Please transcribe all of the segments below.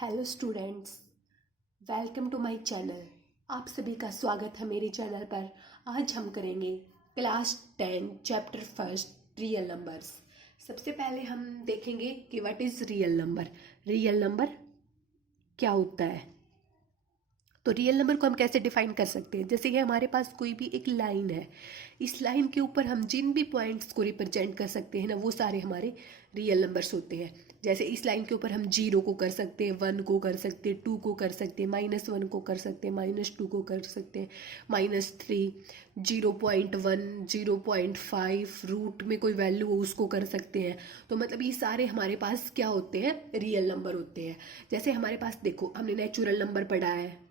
Hello students, welcome to my channel. आप सभी का स्वागत है मेरे चैनल पर। आज हम करेंगे class 10 chapter first real numbers. सबसे पहले हम देखेंगे कि what is real number. Real number क्या होता है। तो रियल नंबर को हम कैसे डिफाइन कर सकते हैं। जैसे कि हमारे पास कोई भी एक लाइन है, इस लाइन के ऊपर हम जिन भी पॉइंट्स को रिप्रेजेंट कर सकते हैं ना, वो सारे हमारे रियल नंबर्स होते हैं। जैसे इस लाइन के ऊपर हम 0 को कर सकते हैं, 1 को कर सकते हैं, 2 को कर सकते हैं, -1 को कर सकते हैं, -2 को कर सकते हैं, -3, 0.1, 0.5, रूट में कोई वैल्यू हो उसको कर सकते हैं। तो मतलब ये सारे हमारे पास क्या होते हैं, रियल नंबर होते हैं। जैसे हमारे पास देखो, हमने नेचुरल नंबर पढ़ा है।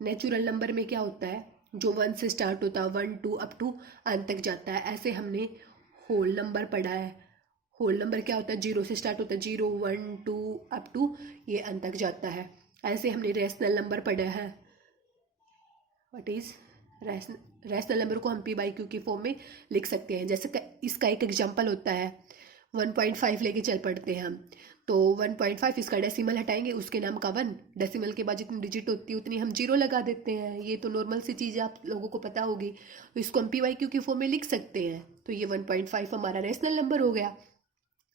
नेचुरल नंबर में क्या होता है, जो 1 से स्टार्ट होता है, 1 2 अप टू अंत तक जाता है। ऐसे हमने होल नंबर पढ़ा है। होल नंबर क्या होता है, 0 से स्टार्ट होता है, 0 1 2 अप टू ये अंत तक जाता है। ऐसे हमने रेशनल नंबर पढ़ा है। व्हाट इज रैशनल नंबर को हम पी बाई क्यू की फॉर्म में लिख सकते हैं। जैसे इसका एक एग्जांपल होता है, 1.5 लेके चल पड़ते हैं हम। तो 1.5 इसका डेसिमल हटाएंगे, उसके नाम का 1, डेसिमल के बाद जितनी डिजिट होती है उतनी हम 0 लगा देते हैं। ये तो नॉर्मल सी चीज़ आप लोगों को पता होगी। तो इसको हम पी वाई क्यू की फॉर्म में लिख सकते हैं। तो ये 1.5 हमारा रैशनल नंबर हो गया।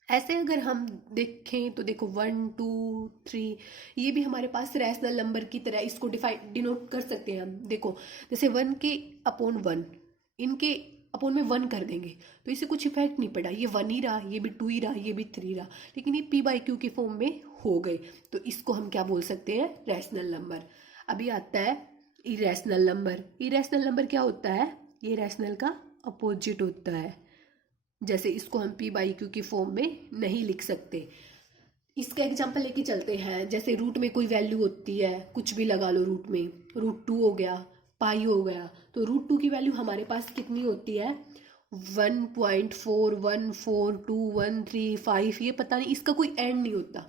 ऐसे अगर हम देखें तो देखो 1 2 3 ये भी हमारे पास रैशनल नंबर की तरह इसको डिनोट कर सकते हैं हम। देखो जैसे 1 के अपॉन 1, इनके अपॉन में 1 कर देंगे तो इससे कुछ इफेक्ट नहीं पड़ा। ये 1 ही रहा, ये भी 2 ही रहा, ये भी 3 रहा, लेकिन ये पी बाई क्यू की फॉर्म में हो गए। तो इसको हम क्या बोल सकते हैं, रैशनल नंबर। अभी आता है इरेशनल नंबर। इरेशनल नंबर क्या होता है, ये रैशनल का अपोजिट होता है। जैसे इसको हम पी बाई क्यू की फॉर्म में नहीं लिख सकते। इसका एग्जांपल लेके चलते हैं। जैसे रूट में कोई वैल्यू होती है, कुछ भी लगा लो रूट में, √2 हो गया, पाई हो गया। तो √2 की वैल्यू हमारे पास कितनी होती है, 1.414213 ये पता नहीं, इसका कोई एंड नहीं होता।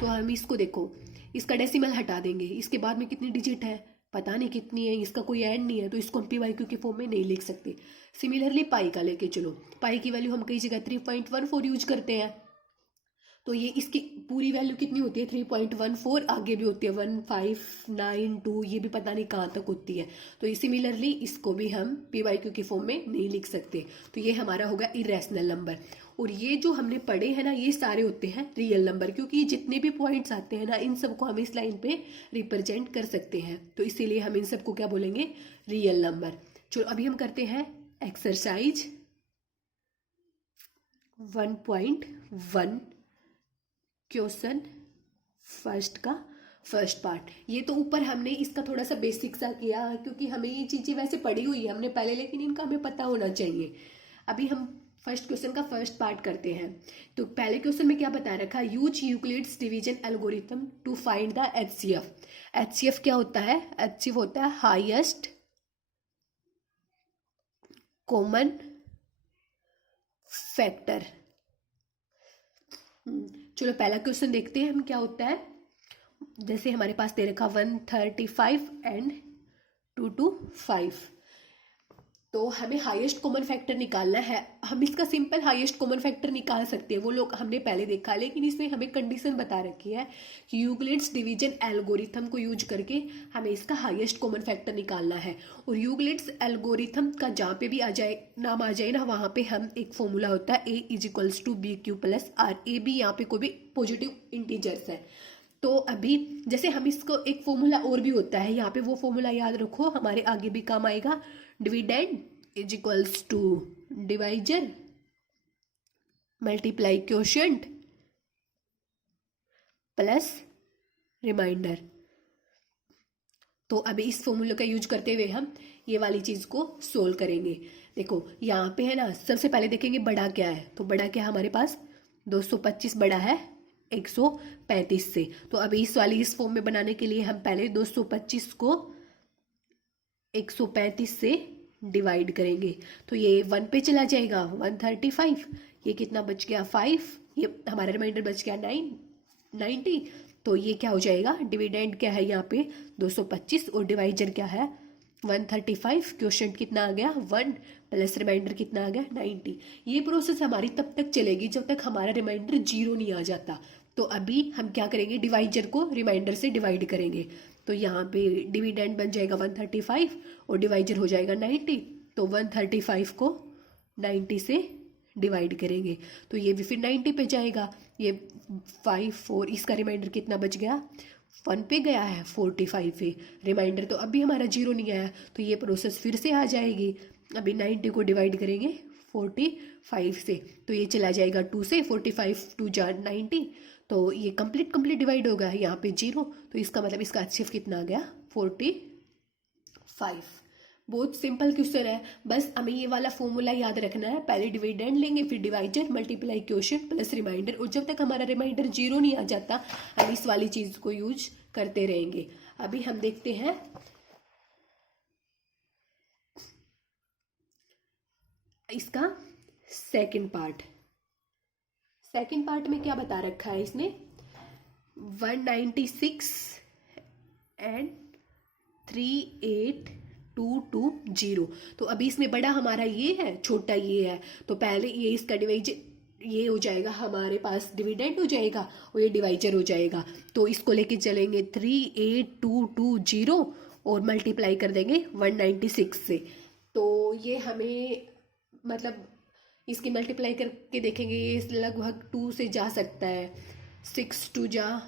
तो हम इसको देखो, इसका डेसिमल हटा देंगे, इसके बाद में कितनी डिजिट है पता नहीं कितनी है, इसका कोई एंड नहीं है। तो इसको हम पी वाई क्यू की फॉर्म में नहीं लिख सकते। सिमिलरली पाई का लेके चलो, पाई की वैल्यू हम कई जगह 3.14 यूज करते हैं। तो ये इसकी पूरी वैल्यू कितनी होती है, 3.14, आगे भी होती है 1592, ये भी पता नहीं कहाँ तक होती है। तो ये सिमिलरली इसको भी हम पी वाई क्यू की फॉर्म में नहीं लिख सकते। तो ये हमारा होगा इरेशनल नंबर। और ये जो हमने पढ़े हैं ना, ये सारे होते हैं रियल नंबर, क्योंकि जितने भी पॉइंट्स आते हैं ना, इन सबको हम इस लाइन पे रिप्रेजेंट कर सकते हैं। तो इसीलिए हम इन सबको क्या बोलेंगे, रियल नंबर। चलो अभी हम करते हैं एक्सरसाइज 1.1 क्वेश्चन फर्स्ट का फर्स्ट पार्ट। ये तो ऊपर हमने इसका थोड़ा सा बेसिक सा किया, क्योंकि हमें ये चीज़ें वैसे पढ़ी हुई है हमने पहले, लेकिन इनका हमें पता होना चाहिए। अभी हम फर्स्ट क्वेश्चन का फर्स्ट पार्ट करते हैं। तो पहले क्वेश्चन में क्या बता रखा, use Euclid's division algorithm to find the HCF. HCF क्या होता है, एचसीएफ होता है हाईएस्ट कॉमन फैक्टर। चलो पहला क्वेश्चन देखते हैं हम क्या होता है। जैसे हमारे पास दे रखा 135 एंड 225, तो हमें हाईएस्ट कॉमन फैक्टर निकालना है। हम इसका सिंपल हाईएस्ट कॉमन फैक्टर निकाल सकते हैं, वो लोग हमने पहले देखा, लेकिन इसमें हमें कंडीशन बता रखी है कि यूक्लिड्स डिवीजन एल्गोरिथम को यूज करके हमें इसका हाईएस्ट कॉमन फैक्टर निकालना है। और यूक्लिड्स एल्गोरिथम का जहाँ पे भी आ जाए नाम आ जाए ना, वहाँ पे हम एक फॉर्मूला होता है A=BQ+R। ए बी यहाँ पे कोई भी पॉजिटिव इंटीजर्स है। तो अभी जैसे हम इसको एक फॉर्मूला और भी होता है यहाँ पे, वो फॉर्मूला याद रखो, हमारे आगे भी काम आएगा। Dividend = divisor multiply quotient plus remainder. तो अभी इस फॉर्मूले का यूज करते हुए हम ये वाली चीज को सोल्व करेंगे। देखो यहाँ पे है ना, सबसे पहले देखेंगे बड़ा क्या है। तो बड़ा क्या है हमारे पास, 225 बड़ा है 135 से। तो अभी इस फॉर्म में बनाने के लिए हम पहले 225 को 135 से डिवाइड करेंगे। तो ये 1 पे चला जाएगा 135, ये कितना बच गया 5, ये हमारा रिमाइंडर बच गया 90। तो ये क्या हो जाएगा, डिविडेंड क्या है यहाँ पे 225 और डिवाइजर क्या है 135, क्वोशिएंट कितना आ गया 1 प्लस रिमाइंडर कितना आ गया 90। ये प्रोसेस हमारी तब तक चलेगी जब तक हमारा रिमाइंडर 0 नहीं आ जाता। तो अभी हम क्या करेंगे, डिवाइजर को रिमाइंडर से डिवाइड करेंगे। तो यहाँ पे डिविडेंड बन जाएगा 135 और डिवाइजर हो जाएगा 90। तो 135 को 90 से डिवाइड करेंगे तो ये भी फिर 90 पे जाएगा। ये 5 4 इसका रिमाइंडर कितना बच गया, 1 पे गया है, 45 पे रिमाइंडर तो अभी हमारा 0 नहीं आया, तो ये प्रोसेस फिर से आ जाएगी। अभी 90 को डिवाइड करेंगे 45 से, तो ये चला जाएगा 2 से, 45 2 जा 90, तो ये कंप्लीट डिवाइड होगा, यहाँ पे 0, तो इसका मतलब इसका HCF कितना आ गया, 45। बहुत सिंपल क्वेश्चन है, बस हमें ये वाला फॉर्मूला याद रखना है। पहले डिविडेंड लेंगे, फिर divisor multiply quotient plus remainder, और जब तक हमारा रिमाइंडर 0 नहीं आ जाता हम इस वाली चीज को यूज करते रहेंगे। अभी हम देखते हैं इसका सेकंड पार्ट। सेकंड पार्ट में क्या बता रखा है इसने, 196 एंड 38220। तो अभी इसमें बड़ा हमारा ये है, छोटा ये है, तो पहले ये इसका डिवाइजर ये हो जाएगा, हमारे पास डिविडेंड हो जाएगा और ये डिवाइजर हो जाएगा। तो इसको लेके चलेंगे 38220 और मल्टीप्लाई कर देंगे 196 से। तो ये हमें मतलब इसकी मल्टीप्लाई करके देखेंगे, ये लगभग 2 से जा सकता है। 6 2 जा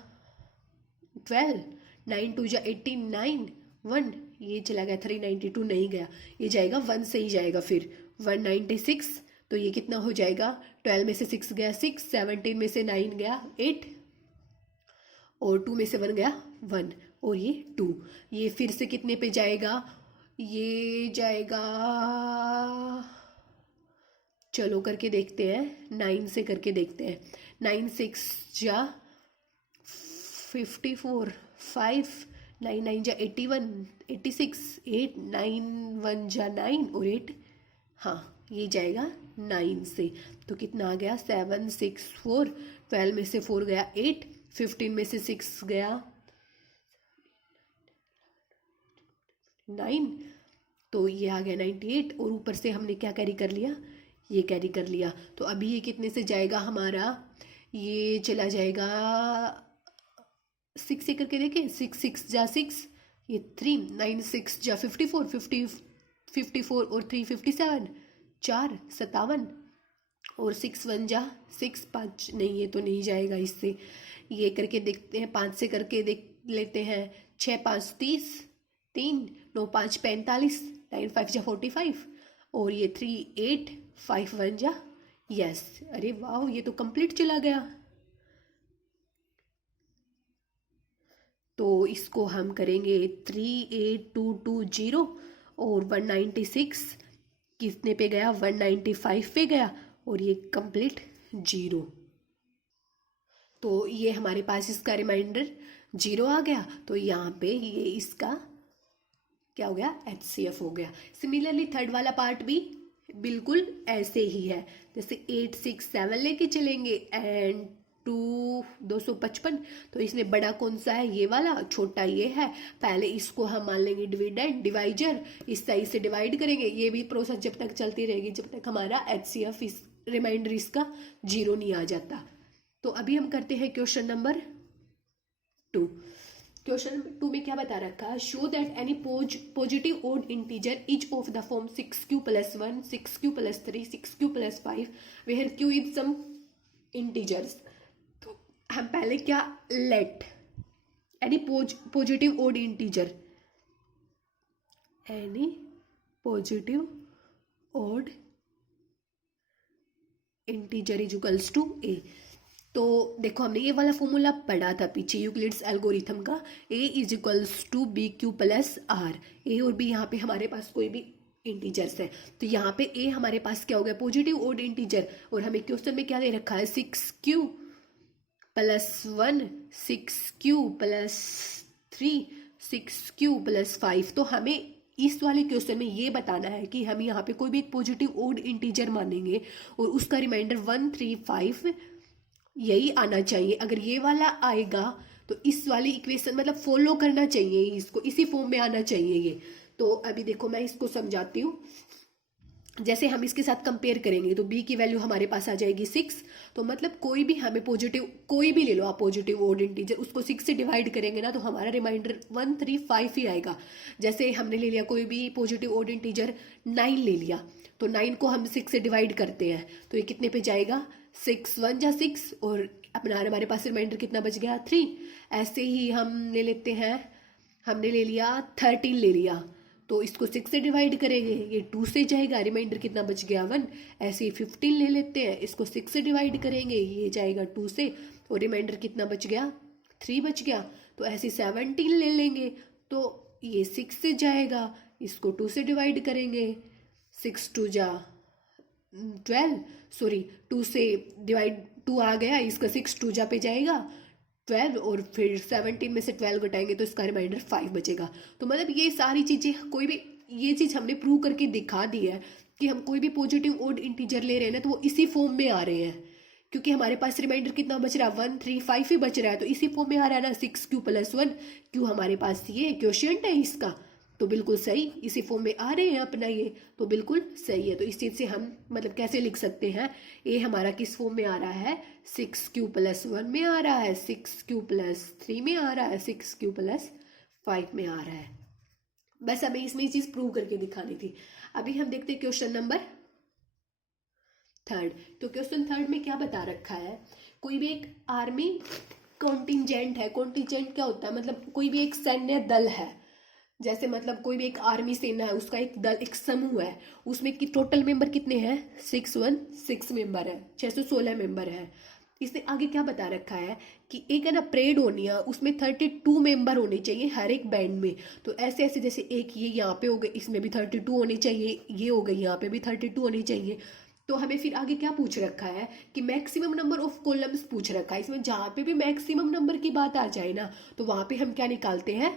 12, 9 2 जा 89, 1 ये चला गया, 392 नहीं गया, ये जाएगा 1 से ही जाएगा फिर 196। तो ये कितना हो जाएगा, 12 में से 6 गया 6, 17 में से 9 गया 8 और 2 में से 1 गया 1 और ये 2। ये फिर से कितने पे जाएगा, ये जाएगा, चलो करके देखते हैं, 9 से करके देखते हैं। 9 6 जा 54, 5 9 9 जा 81 86, 8 9 1 जा 9 और 8, हाँ ये जाएगा 9 से। तो कितना आ गया, 7 6 4, 12 में से 4 गया 8, 15 में से 6 गया 9, तो ये आ गया 98 और ऊपर से हमने क्या कैरी कर लिया, ये कैरी कर लिया। तो अभी ये कितने से जाएगा हमारा, ये चला जाएगा 6 से करके देखें, 6 6 जा 6, ये 3 9 6 जा 54 54 और 3 57, 4 57 और 6 1 जा 6 5, नहीं ये तो नहीं जाएगा इससे। ये करके देखते हैं, 5 से करके देख लेते हैं, 6 5 30, 3 9 5 45, 9 5 जा 45 और ये 3 8 5 1 जा, यस, अरे वाह ये तो कंप्लीट चला गया। तो इसको हम करेंगे 38220 और 196 कितने पे गया, 195 पे गया और ये कंप्लीट 0। तो ये हमारे पास इसका रिमाइंडर 0 आ गया, तो यहाँ पे ये इसका क्या हो गया, HCF हो गया। सिमिलरली थर्ड वाला पार्ट भी बिल्कुल ऐसे ही है, जैसे 8 6 7 लेके चलेंगे एंड 255। तो इसमें बड़ा कौन सा है, ये वाला, छोटा ये है। पहले इसको हम मान लेंगे डिविडेंड, डिवाइजर इस साइड से डिवाइड करेंगे। ये भी प्रोसेस जब तक चलती रहेगी जब तक हमारा HCF इस रिमाइंडर इसका 0 नहीं आ जाता। तो अभी हम करते हैं क्वेश्चन नंबर 2। क्वेश्चन नंबर 2 में क्या बता रखा है, show that any positive odd integer is of the form 6q + 1 6q + 3 6q + 5 where q is some integers. तो हम पहले क्या, let any positive odd integer, any positive odd integer is equals to a। तो देखो हमने ये वाला formula पढ़ा था पीछे यूक्लिड्स एल्गोरिथम का, a is equals to BQ + R। a और b यहाँ पे हमारे पास कोई भी इंटीजर्स है, तो यहाँ पे a हमारे पास क्या हो गया, पॉजिटिव ओड इंटीजर, और हमें क्वेश्चन में क्या दे रखा है, 6q + 1 6q + 3 6q + 5। तो हमें इस वाले क्वेश्चन में ये बताना है कि हम यहाँ पे कोई भी पॉजिटिव ओड इंटीजर मानेंगे और उसका रिमाइंडर 135 यही आना चाहिए। अगर ये वाला आएगा तो इस वाली इक्वेशन मतलब फॉलो करना चाहिए, इसको इसी फॉर्म में आना चाहिए ये। तो अभी देखो मैं इसको समझाती हूँ। जैसे हम इसके साथ कंपेयर करेंगे तो b की वैल्यू हमारे पास आ जाएगी 6। तो मतलब कोई भी हमें पॉजिटिव, कोई भी ले लो आप पॉजिटिव ओड इंटीजर, उसको 6 से डिवाइड करेंगे ना तो हमारा रिमाइंडर 135 ही आएगा। जैसे हमने ले लिया कोई भी पॉजिटिव ओड इंटीजर 9 ले लिया, तो 9 को हम 6 से डिवाइड करते हैं तो ये कितने पे जाएगा, 6 1 जा 6 और अपना हमारे पास रिमाइंडर कितना बच गया 3। ऐसे ही हम ले लेते हैं, हमने ले लिया 13 ले लिया, तो इसको 6 से डिवाइड करेंगे, ये 2 से जाएगा, रिमाइंडर कितना बच गया 1। ऐसे ही 15 ले लेते हैं, इसको 6 से डिवाइड करेंगे, ये जाएगा 2 से और रिमाइंडर कितना बच गया 3 बच गया। तो ऐसे 17 ले लेंगे तो ये 6 से जाएगा, इसको 2 से डिवाइड करेंगे, 6 2 जा 12, सॉरी 2 से डिवाइड 2 आ गया, इसका 6 2 जा पे जाएगा 12 और फिर 17 में से 12 घटाएंगे तो इसका रिमाइंडर 5 बचेगा। तो मतलब ये सारी चीज़ें, कोई भी ये चीज़ हमने प्रूव करके दिखा दी है कि हम कोई भी पॉजिटिव ओड इंटीजर ले रहे हैं ना तो वो इसी फॉर्म में आ रहे हैं, क्योंकि हमारे पास रिमाइंडर कितना बच रहा है 135 ही बच रहा है, तो इसी फॉर्म में आ रहा है ना 6q + 1, क्यों हमारे पास ये क्वोशिएंट है इसका, तो बिल्कुल सही इसी फॉर्म में आ रहे हैं अपना ये, तो बिल्कुल सही है। तो इस चीज़ से हम मतलब कैसे लिख सकते हैं, ये हमारा किस फॉर्म में आ रहा है, 6q + 1 में आ रहा है, 6q + 3 में आ रहा है, 6q + 5 में आ रहा है। बस हमें इसमें ये चीज़ प्रूव करके दिखानी थी। अभी हम देखते हैं क्वेश्चन नंबर 3। तो क्वेश्चन 3 में क्या बता रखा है, कोई भी एक आर्मी कॉन्टिजेंट है, कॉन्टिजेंट क्या होता है, मतलब कोई भी एक सैन्य दल है, जैसे मतलब कोई भी एक आर्मी सेना है, उसका एक दल, एक समूह है, उसमें की टोटल मेंबर कितने हैं 616 मेंबर है, 616 मेंबर है। इसने आगे क्या बता रखा है कि एक है ना परेड होनी है, उसमें 32 मेंबर होने चाहिए हर एक बैंड में। तो ऐसे ऐसे जैसे एक ये यहाँ पे हो गए, इसमें भी 32 होने चाहिए, ये हो गई यहाँ पे भी 32 होनी चाहिए। तो हमें फिर आगे क्या पूछ रखा है कि मैक्सिमम नंबर ऑफ कॉलम्स पूछ रखा है, इसमें जहाँ पे भी मैक्सिमम नंबर की बात आ जाए ना तो वहां पे हम क्या निकालते हैं,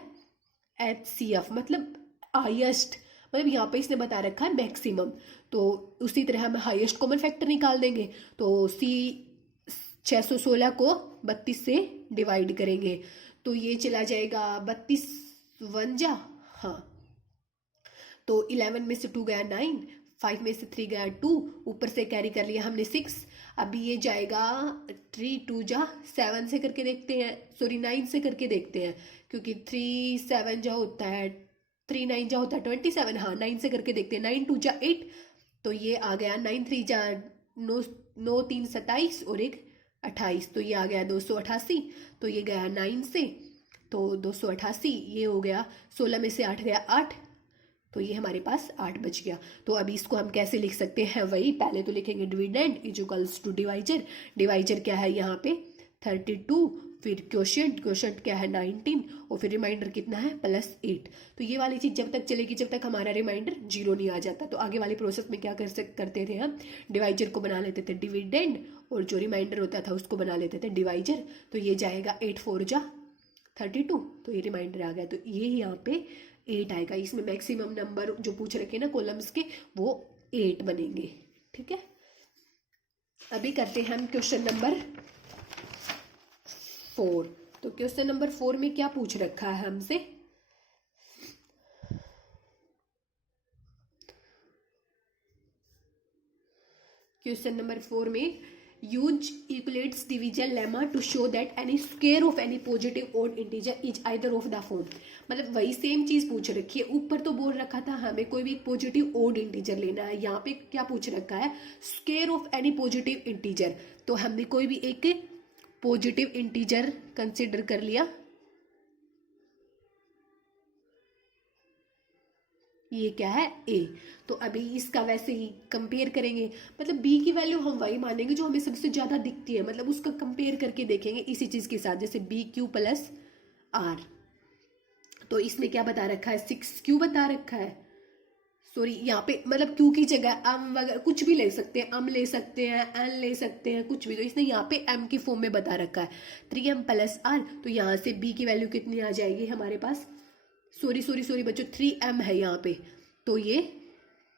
HCF, मतलब हाईएस्ट, मतलब यहाँ पे इसने बता रखा है मैक्सिमम, तो उसी तरह हम हाईएस्ट कॉमन फैक्टर निकाल देंगे। तो C 616 को 32 से डिवाइड करेंगे तो ये चला जाएगा 32 1 जा, हाँ, तो 11 में से 2 गया 9, 5 में से 3 गया 2, ऊपर से कैरी कर लिया हमने 6। अभी ये जाएगा 3 2 जा 7 से करके देखते हैं, सॉरी 9 से करके देखते हैं, क्योंकि 3 7 जा होता है, 3 9 जा होता है 27, हाँ 9 से करके देखते हैं, 9 2 जा 8, तो ये आ गया 9 3 जा 9 9 3 27 और एक 28, तो ये आ गया 288, तो ये गया 9 से, तो 288, ये हो गया 16 में से 8 गया 8, तो ये हमारे पास 8 बच गया। तो अभी इसको हम कैसे लिख सकते हैं, वही पहले तो लिखेंगे dividend equals to divisor, divisor क्या है यहाँ पे 32, फिर क्वोशिएंट, क्वोशिएंट क्या है 19 और फिर रिमाइंडर कितना है +8। तो ये वाली चीज़ जब तक चलेगी जब तक हमारा रिमाइंडर 0 नहीं आ जाता। तो आगे वाले प्रोसेस में क्या करते थे हम, डिवाइजर को बना लेते थे डिविडेंड और जो रिमाइंडर होता था उसको बना लेते थे डिवाइजर। तो ये जाएगा 8 4 जा 32, तो ये रिमाइंडर आ गया, तो ये यहाँ पे 8 आएगा। इसमें मैक्सिमम नंबर जो पूछ रखे ना कॉलम्स के वो 8 बनेंगे, ठीक है। अभी करते हैं हम क्वेश्चन नंबर 4। तो क्वेश्चन नंबर 4 में क्या पूछ रखा है हमसे, क्वेश्चन नंबर 4 में use Euclid's division lemma to show that any square of any positive odd integer is either of the form. मतलब वही सेम चीज पूछ रखी है, ऊपर तो बोल रखा था हमें कोई भी पॉजिटिव ओड इंटीजर लेना है, यहाँ पे क्या पूछ रखा है square of any positive integer. तो हमने कोई भी एक पॉजिटिव इंटीजर कंसिडर कर लिया, ये क्या है A। तो अभी इसका वैसे ही कंपेयर करेंगे, मतलब B की वैल्यू हम वही मानेंगे जो हमें सबसे ज्यादा दिखती है, मतलब उसका कंपेयर करके देखेंगे इसी चीज के साथ, जैसे BQ + R। तो इसमें क्या बता रखा है 6Q बता रखा है, सॉरी यहाँ पे मतलब Q की जगह M वगैरह कुछ भी ले सकते हैं, M ले सकते हैं, N ले सकते हैं, कुछ भी। तो इसने यहाँ पे M की फॉर्म में बता रखा है 3M + R। तो यहाँ से B की वैल्यू कितनी आ जाएगी हमारे पास, सॉरी बच्चों 3M है यहाँ पे, तो ये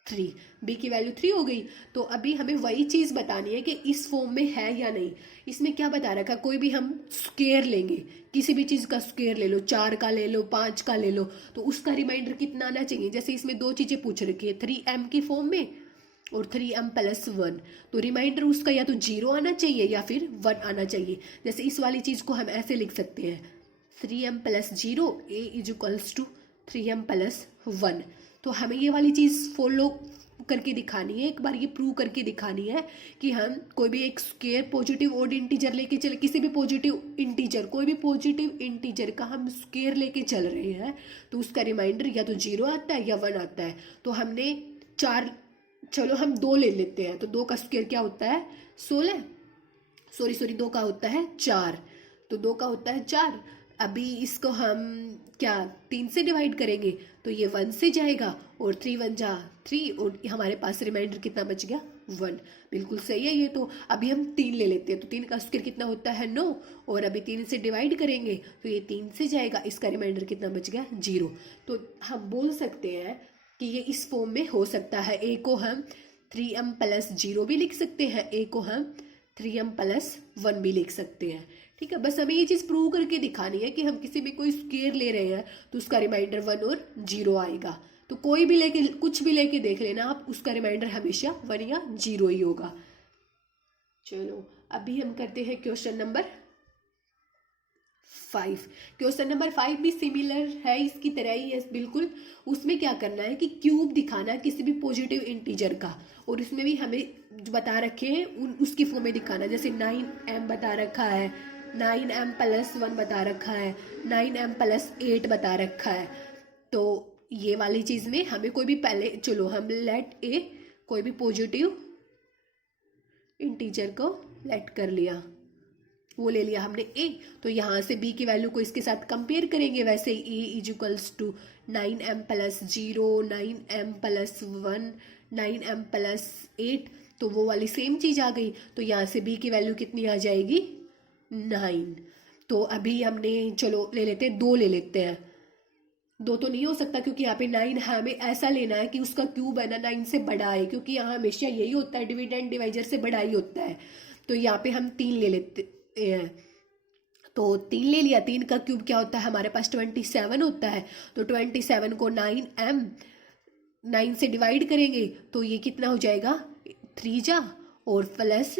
3, B की वैल्यू 3 हो गई। तो अभी हमें वही चीज़ बतानी है कि इस फॉर्म में है या नहीं। इसमें क्या बता रखा, कोई भी हम स्क्वायर लेंगे, किसी भी चीज़ का स्क्वायर ले लो, 4 का ले लो, 5 का ले लो, तो उसका रिमाइंडर कितना आना चाहिए। जैसे इसमें 2 चीज़ें पूछ रखी है 3M की फॉर्म में और 3m+1, तो रिमाइंडर उसका या तो 0 आना चाहिए या फिर 1 आना चाहिए। जैसे इस वाली चीज़ को हम ऐसे लिख सकते हैं 3m+0 a 3m+1। तो हमें ये वाली चीज़ फॉलो करके दिखानी है, एक बार ये प्रूव करके दिखानी है कि हम कोई भी एक स्क्वायर पॉजिटिव ऑड इंटीजर लेके चले, किसी भी पॉजिटिव इंटीजर, कोई भी पॉजिटिव इंटीजर का हम स्क्वायर लेके चल रहे हैं तो उसका रिमाइंडर या तो 0 आता है या 1 आता है। तो हमने 4, चलो हम 2 ले लेते हैं, तो 2 का स्क्वायर क्या होता है 16, सॉरी 2 का होता है 4, तो 2 का होता है 4। अभी इसको हम क्या 3 से डिवाइड करेंगे तो ये 1 से जाएगा और 3 1 जा 3 और हमारे पास रिमाइंडर कितना बच गया 1। बिल्कुल सही है ये। तो अभी हम 3 ले लेते हैं, तो 3 का स्क्वायर कितना होता है 9 और अभी 3 से डिवाइड करेंगे तो ये 3 से जाएगा, इसका रिमाइंडर कितना बच गया 0। तो हम बोल सकते हैं कि ये इस फॉर्म में हो सकता है। ए को हम 3m+0 भी लिख सकते हैं, ए को हम 3m+1 भी लिख सकते हैं। ठीक है, बस हमें ये चीज़ प्रूव करके दिखानी है कि हम किसी भी कोई स्क्वायर ले रहे हैं तो उसका रिमाइंडर 1 और 0 आएगा। तो कोई भी लेके, कुछ भी लेके देख लेना आप, उसका रिमाइंडर हमेशा 1 या 0 ही होगा। चलो अभी हम करते हैं क्वेश्चन नंबर 5। क्वेश्चन नंबर 5 भी सिमिलर है, इसकी तरह ही है बिल्कुल। उसमें क्या करना है कि क्यूब दिखाना है किसी भी पॉजिटिव इंटीजर का, और इसमें भी हमें जो बता रखे हैं उसकी फॉर्म में दिखाना है। जैसे 9m बता रखा है, 9m+1 बता रखा है, 9m+8 बता रखा है। तो ये वाली चीज़ में हमें कोई भी पहले, चलो हम लेट ए कोई भी पॉजिटिव इंटीजर को लेट कर लिया, वो ले लिया हमने ए। तो यहाँ से बी की वैल्यू को इसके साथ कंपेयर करेंगे, वैसे ए = 9m+0, 9m+1, 9m+8, तो वो वाली सेम चीज़ आ गई। तो यहाँ से बी की वैल्यू कितनी आ जाएगी 9। तो अभी हमने, चलो ले लेते हैं 2 ले लेते हैं। 2 तो नहीं हो सकता क्योंकि यहाँ पे 9 हमें ऐसा लेना है कि उसका क्यूब है ना 9 से बड़ा है, क्योंकि यहाँ हमेशा यही होता है, डिविडेंड डिवाइजर से बड़ा ही होता है। तो यहाँ पे हम 3 ले लेते हैं, तो 3 ले लिया। 3 का क्यूब क्या होता है हमारे पास 27 होता है। तो 27 को 9 से डिवाइड करेंगे तो ये कितना हो जाएगा 3 जा और प्लस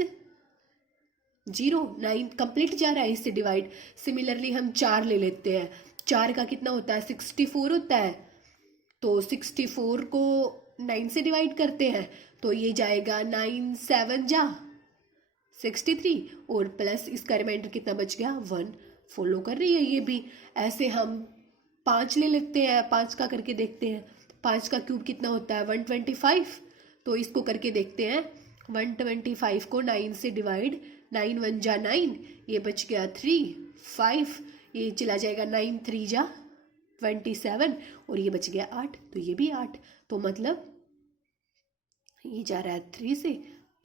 0, 9 कंप्लीट जा रहा है इससे डिवाइड। सिमिलरली हम 4 ले लेते हैं, 4 का कितना होता है 64 होता है। तो 64 को 9 से डिवाइड करते हैं तो ये जाएगा 9 7 जा 63 और प्लस इसका रिमाइंडर कितना बच गया 1। फॉलो कर रही है ये भी। ऐसे हम 5 ले लेते हैं, 5 का करके देखते हैं। 5 का क्यूब कितना होता है 125, तो इसको करके देखते हैं। 125 को 9 से डिवाइड, 9 1 जा 9, ये बच गया 3 5, ये चला जाएगा 9 3 जा 27 और ये बच गया 8, तो ये भी 8। तो मतलब ये जा रहा है 3 से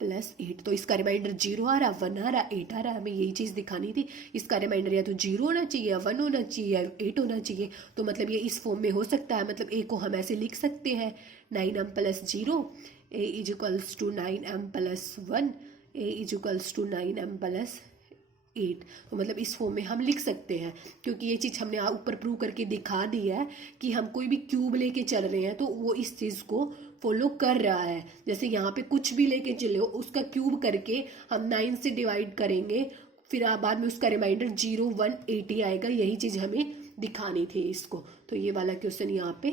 प्लस 8, तो इसका रिमाइंडर 0 आ रहा, 1 आ रहा, 8 आ रहा। हमें यही चीज़ दिखानी थी। इसका रिमाइंडर या तो 0 होना चाहिए, 1 होना चाहिए या 8 होना चाहिए। तो मतलब ये इस फॉर्म में हो सकता है। मतलब ए को हम ऐसे लिख सकते हैं 9m+0 a = 9m+1 a = 9m+8। तो मतलब इस फॉर्म में हम लिख सकते हैं, क्योंकि ये चीज़ हमने ऊपर प्रूव करके दिखा दी है कि हम कोई भी क्यूब लेके चल रहे हैं तो वो इस चीज़ को फॉलो कर रहा है। जैसे यहाँ पे कुछ भी लेके चले उसका क्यूब करके हम 9 से डिवाइड करेंगे, फिर बाद में उसका रिमाइंडर 0 1 8 ही आएगा। यही चीज़ हमें दिखानी थी इसको। तो ये वाला क्वेश्चन यहाँ पे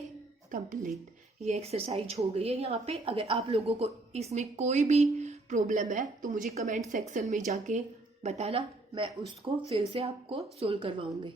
कंप्लीट, ये एक्सरसाइज हो गई है यहाँ पे। अगर आप लोगों को इसमें कोई भी प्रॉब्लम है तो मुझे कमेंट सेक्शन में जाके बताना, मैं उसको फिर से आपको सोल्व करवाऊंगी।